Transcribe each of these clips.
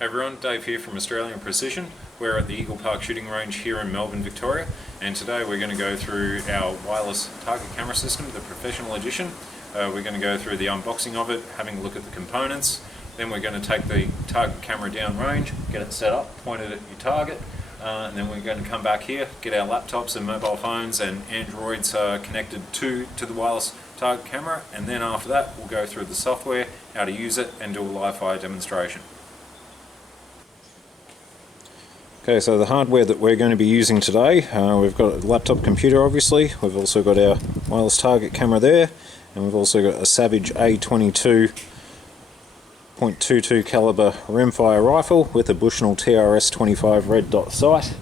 Hey everyone, Dave here from Australian Precision. We're at the Eagle Park Shooting Range here in Melbourne, Victoria, and today we're going to go through our wireless target camera system, the Professional Edition. We're going to go through the unboxing of it, having a look at the components, then we're going to take the target camera down range, get it set up, point it at your target, and then we're going to come back here, get our laptops and mobile phones and Androids connected to the wireless target camera, and then after that we'll go through the software, how to use it, and do a live fire demonstration. Okay, so the hardware that we're going to be using today, we've got a laptop computer obviously, we've also got our wireless target camera there, and we've also got a Savage A22.22 caliber rimfire rifle with a Bushnell TRS-25 red dot sight.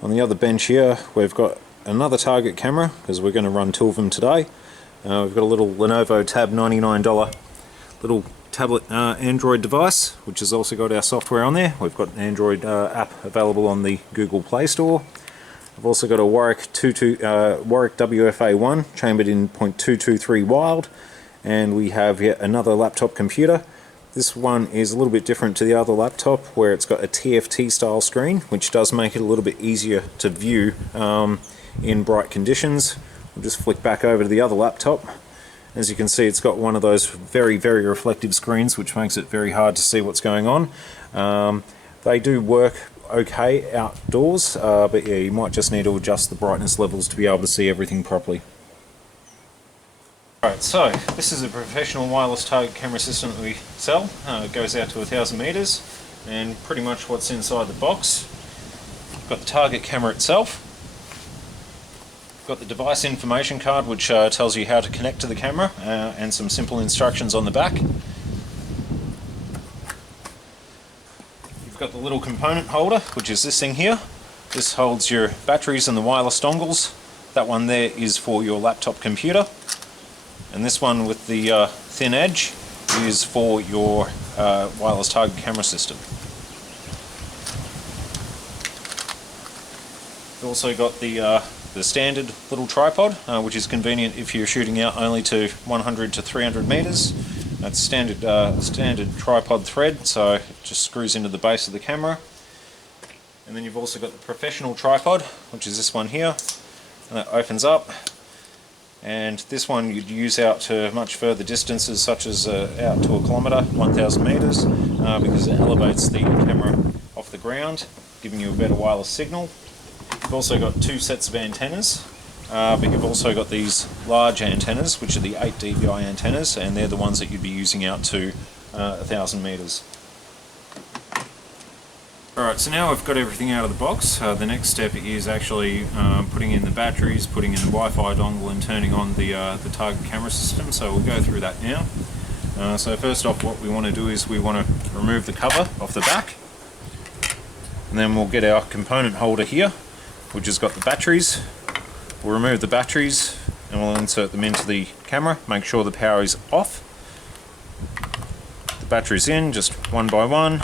On the other bench here we've got another target camera, because we're going to run two of them today. We've got a little Lenovo Tab $99 little tablet Android device, which has also got our software on there. We've got an Android app available on the Google Play Store. I've also got a Warwick WFA1 chambered in .223 wild, and we have yet another laptop computer. This one is a little bit different to the other laptop, where it's got a TFT style screen, which does make it a little bit easier to view in bright conditions. We'll just flick back over to the other laptop. As you can see, it's got one of those very reflective screens, which makes it very hard to see what's going on. They do work okay outdoors, but yeah, you might just need to adjust the brightness levels to be able to see everything properly. Alright, so this is a professional wireless target camera system that we sell. It goes out to 1,000 meters, and pretty much what's inside the box. We've got the target camera itself. Got the device information card, which tells you how to connect to the camera, and some simple instructions on the back. You've got the little component holder, which is this thing here. This holds your batteries and the wireless dongles. That one there is for your laptop computer, and this one with the thin edge is for your wireless target camera system. You've also got the standard little tripod, which is convenient if you're shooting out only to 100 to 300 meters. That's standard tripod thread, so it just screws into the base of the camera. And then you've also got the professional tripod, which is this one here, and that opens up. And this one you'd use out to much further distances, such as out to 1 kilometre, 1,000 meters, because it elevates the camera off the ground, giving you a better wireless signal. You've also got two sets of antennas, but you've also got these large antennas, which are the 8 dBi antennas, and they're the ones that you'd be using out to 1,000 meters. Alright, so now we've got everything out of the box. The next step is actually putting in the batteries, putting in the Wi-Fi dongle, and turning on the target camera system, so we'll go through that now. So first off, what we want to do is we want to remove the cover off the back, and then we'll get our component holder here, which has got the batteries. We'll remove the batteries and we'll insert them into the camera, make sure the power is off. The batteries in, just one by one.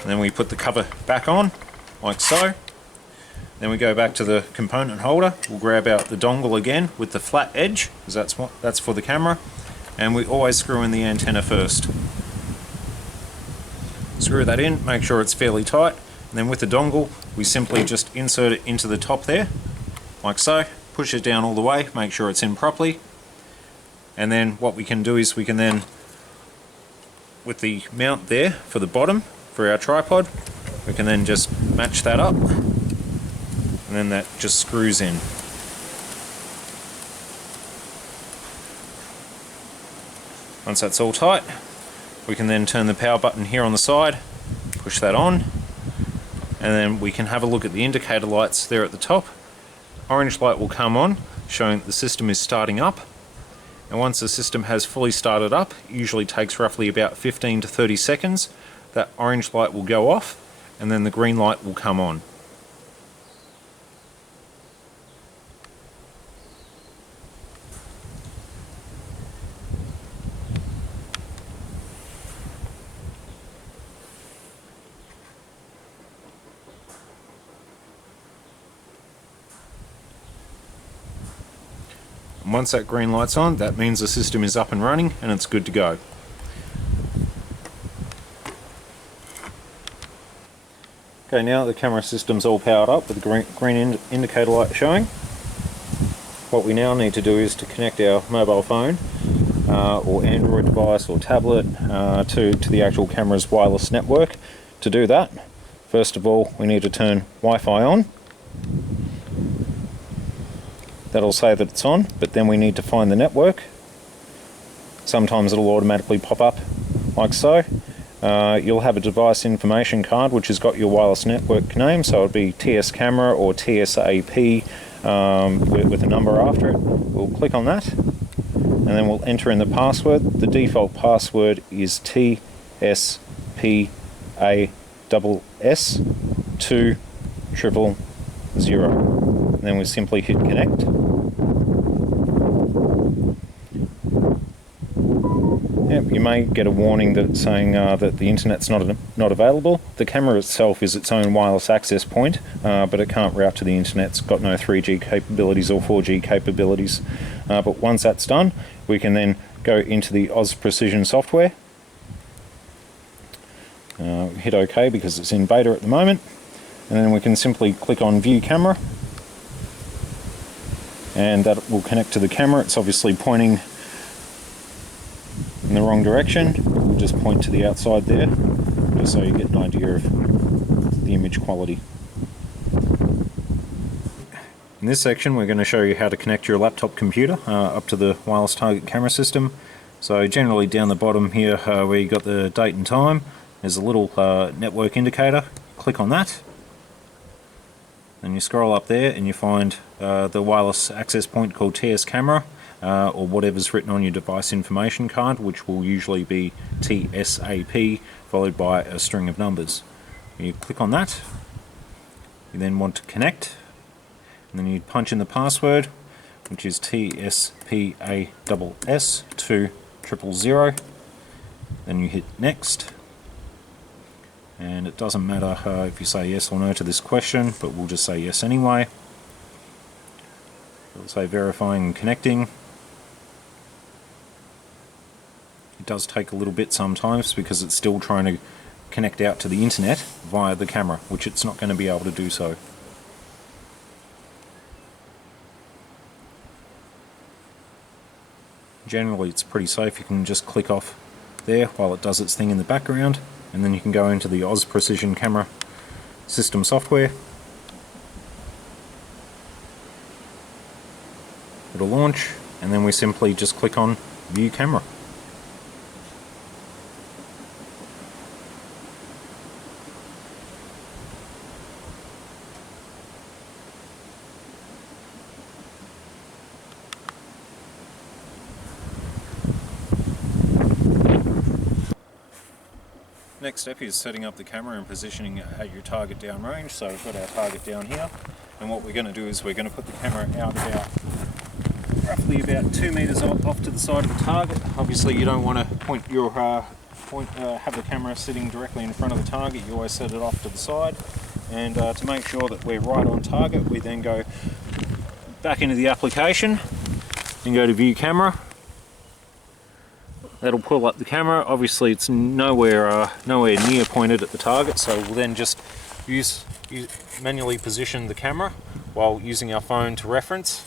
And then we put the cover back on, like so. Then we go back to the component holder. We'll grab out the dongle again with the flat edge, because that's for the camera. And we always screw in the antenna first. Screw that in, make sure it's fairly tight, and then with the dongle we simply just insert it into the top there, like so, push it down all the way, make sure it's in properly, and then what we can do is we can then, with the mount there for the bottom for our tripod, we can then just match that up, and then that just screws in. Once that's all tight, we can then turn the power button here on the side, push that on, and then we can have a look at the indicator lights there at the top. Orange light will come on, showing that the system is starting up, and once the system has fully started up, it usually takes roughly about 15 to 30 seconds, that orange light will go off, and then the green light will come on. once that green light's on, that means the system is up and running and it's good to go. Okay, now the camera system's all powered up with the green indicator light showing. What we now need to do is to connect our mobile phone or Android device or tablet to the actual camera's wireless network. To do that, first of all, we need to turn Wi-Fi on. That'll say that it's on, but then we need to find the network. Sometimes it'll automatically pop up like so. You'll have a device information card which has got your wireless network name, so it'll be TS camera or TSAP with a number after it. We'll click on that and then we'll enter in the password. The default password is TSPASS20000. And then we simply hit connect. Yep, you may get a warning that saying that the internet's not available. The camera itself is its own wireless access point, but it can't route to the internet. It's got no 3G capabilities or 4G capabilities. But once that's done, we can then go into the Oz Precision software. Hit OK because it's in beta at the moment. And then we can simply click on View Camera. And that will connect to the camera. It's obviously pointing in the wrong direction. We'll just point to the outside there, just so you get an idea of the image quality. In this section we're going to show you how to connect your laptop computer up to the wireless target camera system. So generally down the bottom here where you got the date and time, there's a little network indicator. Click on that. Then you scroll up there and you find the wireless access point called TS camera, or whatever's written on your device information card, which will usually be TSAP followed by a string of numbers. You click on that. You then want to connect, and then you punch in the password, which is TSPASS20000. Then you hit next. And it doesn't matter if you say yes or no to this question, but we'll just say yes anyway. It'll say verifying and connecting. It does take a little bit sometimes because it's still trying to connect out to the internet via the camera, which it's not going to be able to do so. Generally it's pretty safe. You can just click off there while it does its thing in the background. And then you can go into the Oz Precision camera system software. It'll launch, and then we simply just click on View Camera. Next step is setting up the camera and positioning it at your target downrange. So we've got our target down here, and what we're going to do is we're going to put the camera out roughly about 2 meters off to the side of the target. Obviously you don't want to have the camera sitting directly in front of the target. You always set it off to the side, and to make sure that we're right on target, we then go back into the application and go to View Camera. That'll pull up the camera. Obviously it's nowhere near pointed at the target, so we'll then just manually position the camera while using our phone to reference.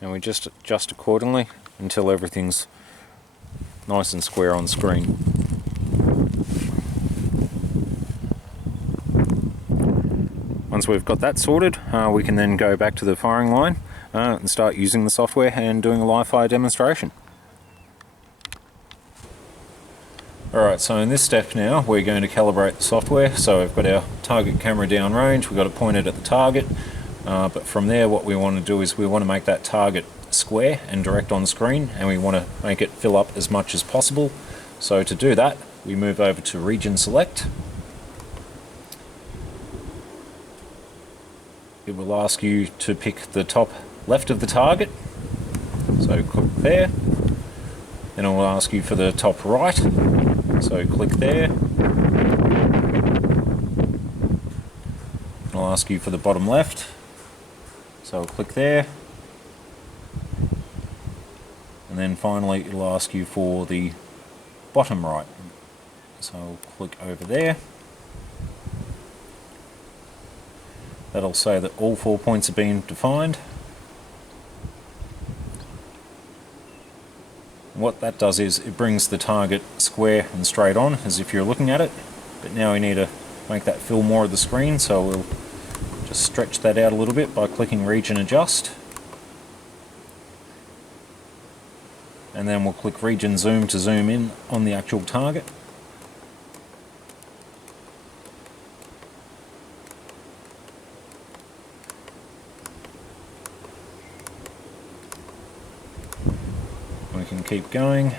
And we just adjust accordingly until everything's nice and square on screen. Once we've got that sorted, we can then go back to the firing line and start using the software and doing a live fire demonstration. Alright, so in this step now we're going to calibrate the software. So we've got our target camera downrange, we've got it pointed at the target, but from there what we want to do is we want to make that target square and direct on screen, and we want to make it fill up as much as possible. So to do that we move over to Region Select. It will ask you to pick the top left of the target, so click there. Then it will ask you for the top right, so click there. ask you for the bottom left. So I'll click there. And then finally it'll ask you for the bottom right. So I'll click over there. That'll say that all 4 points have been defined. What that does is it brings the target square and straight on as if you're looking at it. But now we need to make that fill more of the screen, so we'll just stretch that out a little bit by clicking Region Adjust. And then we'll click Region Zoom to zoom in on the actual target. We can keep going.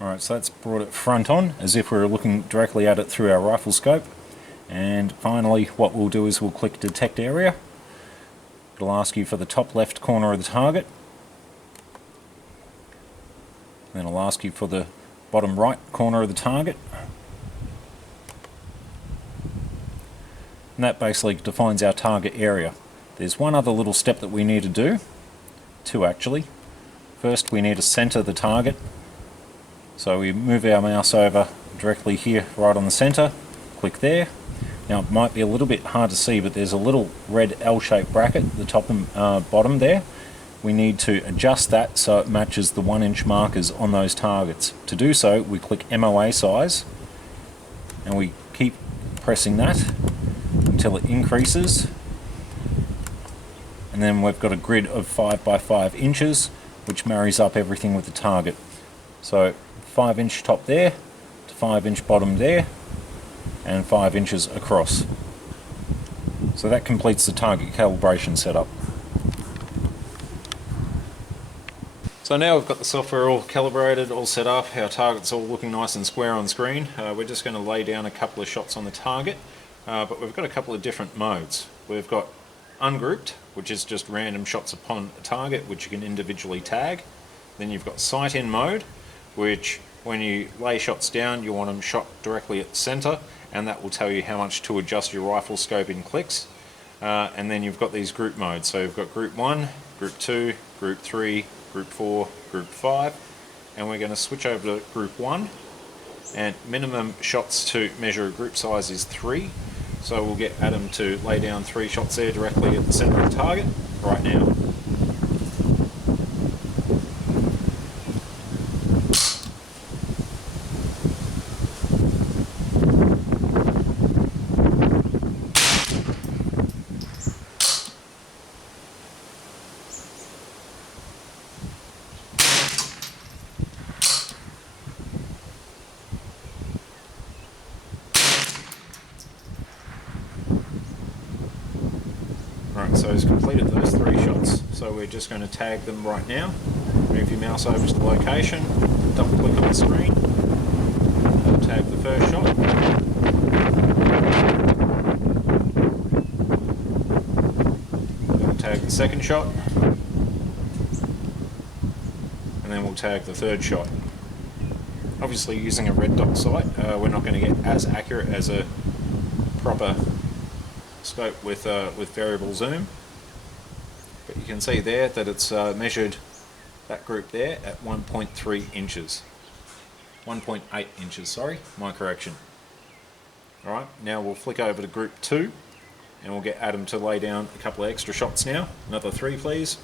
Alright, so that's brought it front on, as if we were looking directly at it through our rifle scope. And finally, what we'll do is we'll click Detect Area. It'll ask you for the top left corner of the target. Then it'll ask you for the bottom right corner of the target. And that basically defines our target area. There's one other little step that we need to do. Two actually. First, we need to center the target. So we move our mouse over directly here, right on the center, click there. Now it might be a little bit hard to see, but there's a little red L-shaped bracket at the top and bottom there. We need to adjust that so it matches the 1-inch markers on those targets. To do so, we click MOA size, and we keep pressing that until it increases. And then we've got a grid of 5 by 5 inches, which marries up everything with the target. So 5-inch top there, to 5-inch bottom there, and 5 inches across. So that completes the target calibration setup. So now we've got the software all calibrated, all set up, our target's all looking nice and square on screen. We're just going to lay down a couple of shots on the target, but we've got a couple of different modes. We've got ungrouped, which is just random shots upon a target, which you can individually tag. Then you've got sight-in mode, which when you lay shots down, you want them shot directly at the center, and that will tell you how much to adjust your rifle scope in clicks. And then you've got these group modes. So you've got group 1, group 2, group 3, group 4, group 5, and we're going to switch over to group 1, and minimum shots to measure a group size is 3. So we'll get Adam to lay down 3 shots there directly at the center of the target right now. Alright, so he's completed those 3 shots, so we're just going to tag them right now. Move your mouse over to the location, double click on the screen, tag the first shot. We'll tag the second shot, and then we'll tag the third shot. Obviously using a red dot sight, we're not going to get as accurate as a proper scope with variable zoom, but you can see there that it's measured that group there at 1.3 inches. 1.8 inches, sorry, my correction. Alright, now we'll flick over to group 2 and we'll get Adam to lay down a couple of extra shots now. Another 3 please.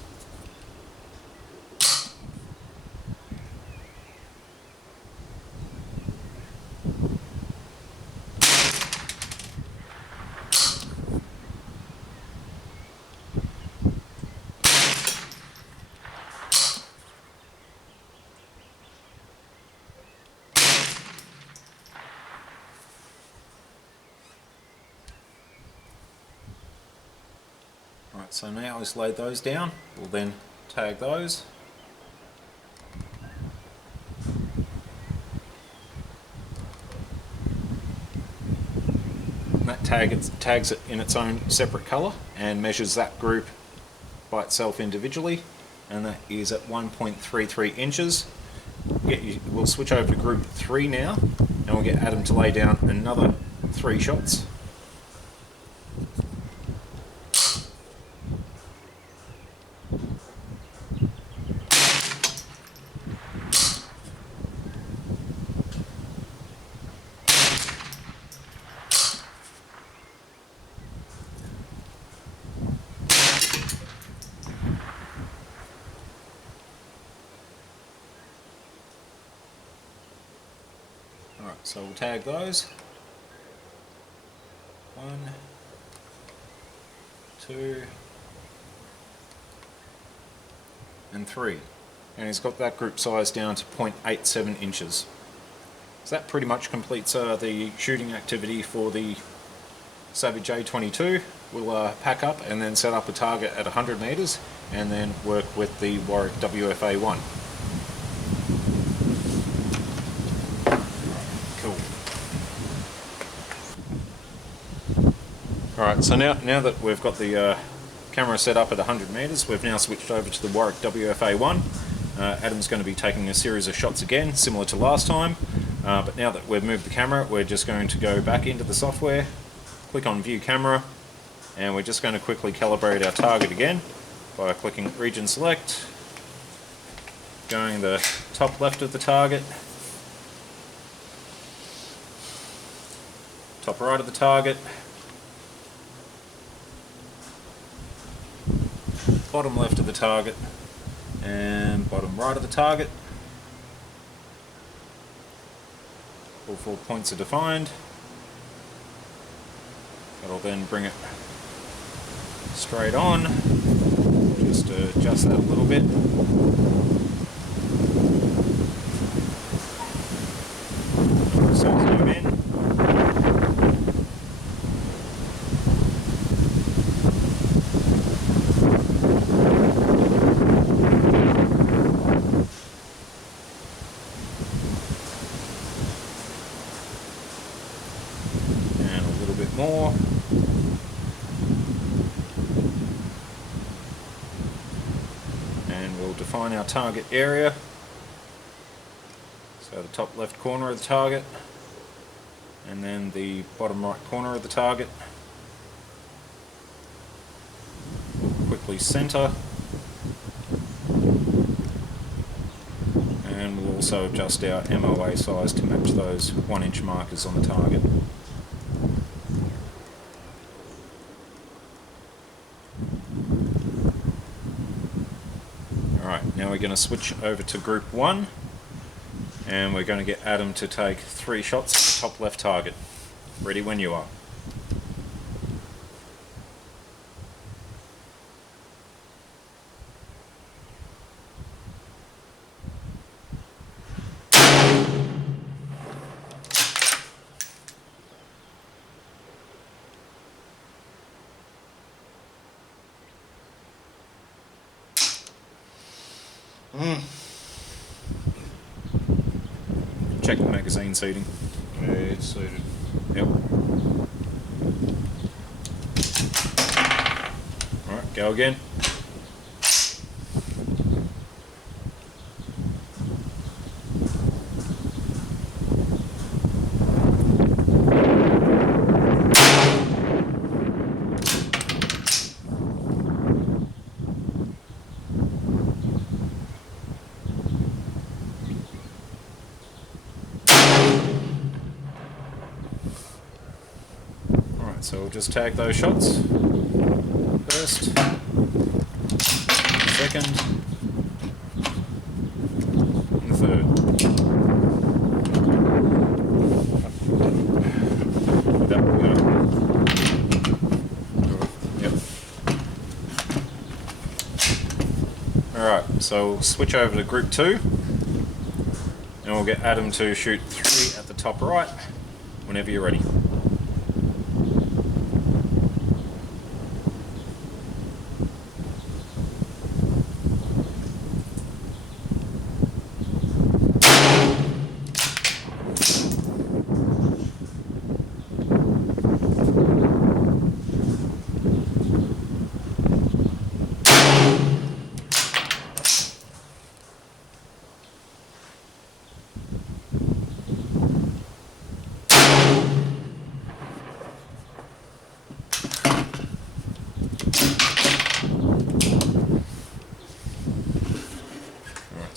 Alright, so now let's laid those down. We'll then tag those. And that tags it in its own separate colour and measures that group by itself individually, and that is at 1.33 inches. We'll switch over to group 3 now, and we'll get Adam to lay down another 3 shots. Alright, so we'll tag those. 1, 2, and 3. And he's got that group size down to 0.87 inches. So that pretty much completes the shooting activity for the Savage A22. We'll pack up and then set up a target at 100 metres and then work with the Warwick WFA1. Alright, so now that we've got the camera set up at 100 metres, we've now switched over to the Warwick WFA1. Adam's going to be taking a series of shots again, similar to last time, but now that we've moved the camera, we're just going to go back into the software, click on View Camera, and we're just going to quickly calibrate our target again by clicking Region Select, going the top left of the target, top right of the target, bottom left of the target, and bottom right of the target. All 4 points are defined. That'll then bring it straight on. Just adjust that a little bit. So zoom in. More. And we'll define our target area. So the top left corner of the target, and then the bottom right corner of the target. We'll quickly center, and we'll also adjust our MOA size to match those 1-inch markers on the target. Alright, now we're going to switch over to group 1, and we're going to get Adam to take 3 shots at the top left target. Ready when you are. Check the magazine seating. Yeah, it's suited. Yep. Alright, go again. So we'll just tag those shots. First, second, and third. That will go. Yep. Alright, so we'll switch over to group 2, and we'll get Adam to shoot 3 at the top right whenever you're ready.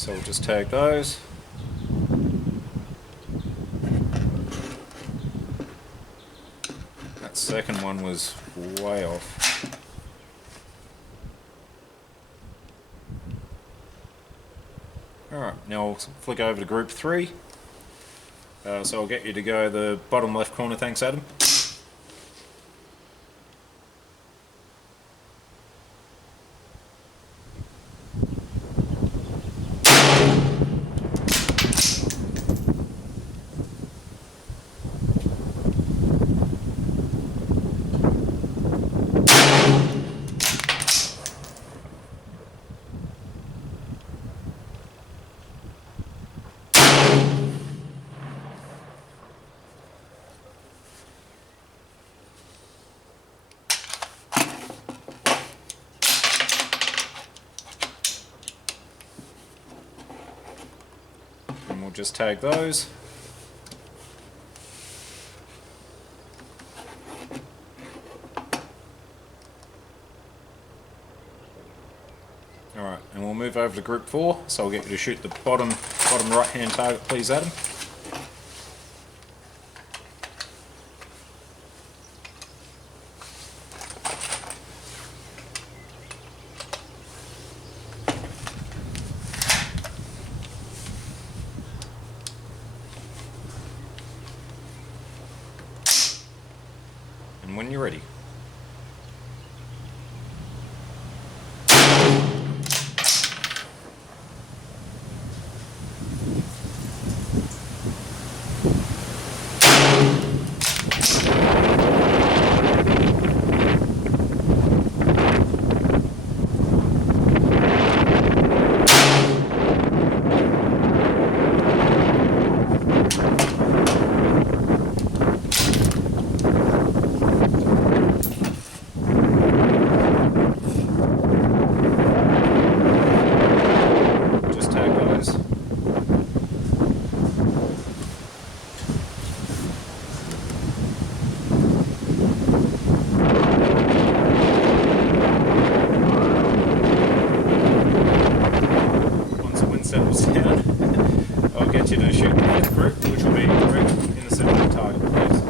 So we'll just tag those. That second one was way off. Alright, now I'll flick over to group 3. So I'll get you to go the bottom left corner, thanks Adam. And we'll just tag those. Alright, and we'll move over to group 4, so I'll get you to shoot the bottom right hand target, please Adam. And when you're ready. Settles down, I'll get you to shoot the fifth group, which will be right in the center of the target, please.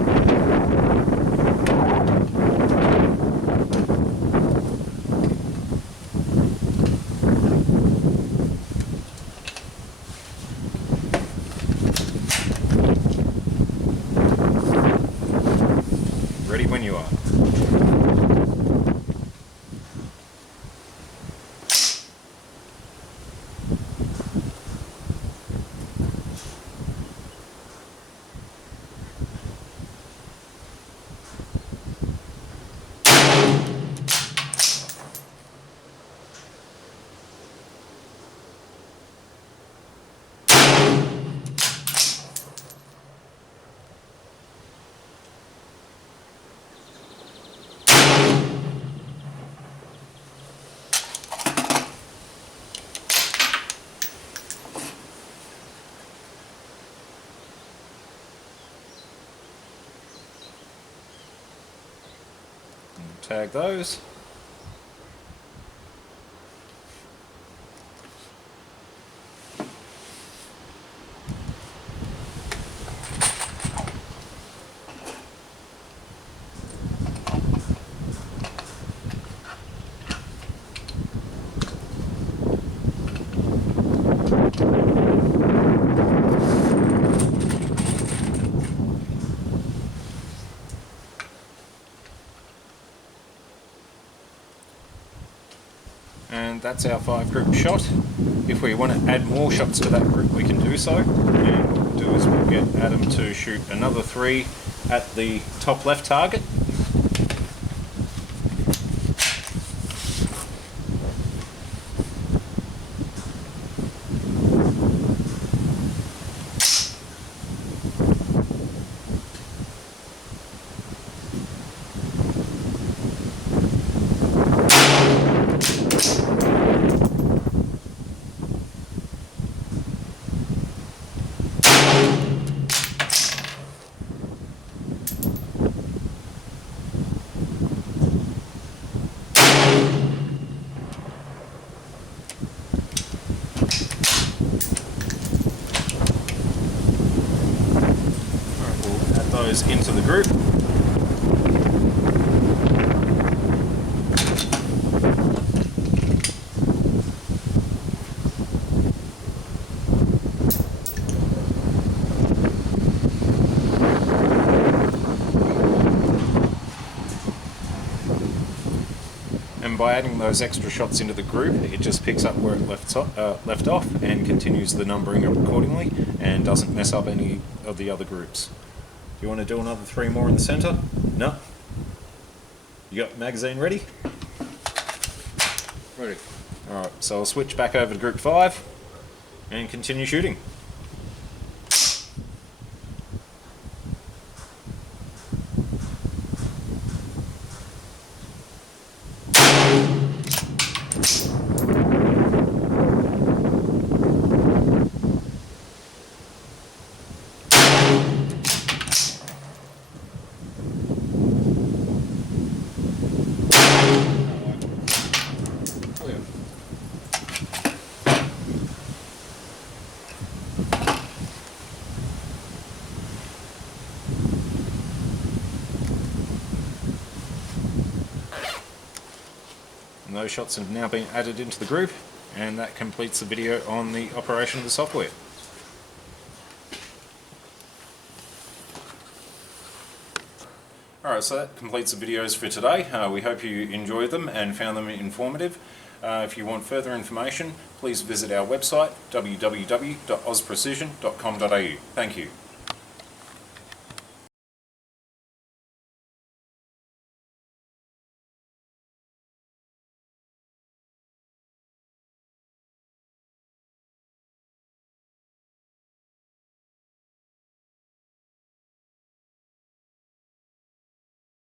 Ready when you are. Tag those. And that's our 5-group shot. If we want to add more shots to that group, we can do so. And what we'll do is we'll get Adam to shoot another 3 at the top left target. those into the group. And by adding those extra shots into the group, it just picks up where it left off and continues the numbering accordingly and doesn't mess up any of the other groups. Do you want to do another 3 more in the center? No? You got the magazine ready? Ready. Alright, so I'll switch back over to group 5 and continue shooting. And those shots have now been added into the group, and that completes the video on the operation of the software. Alright, so that completes the videos for today. We hope you enjoyed them and found them informative. If you want further information, please visit our website www.ozprecision.com.au. Thank you.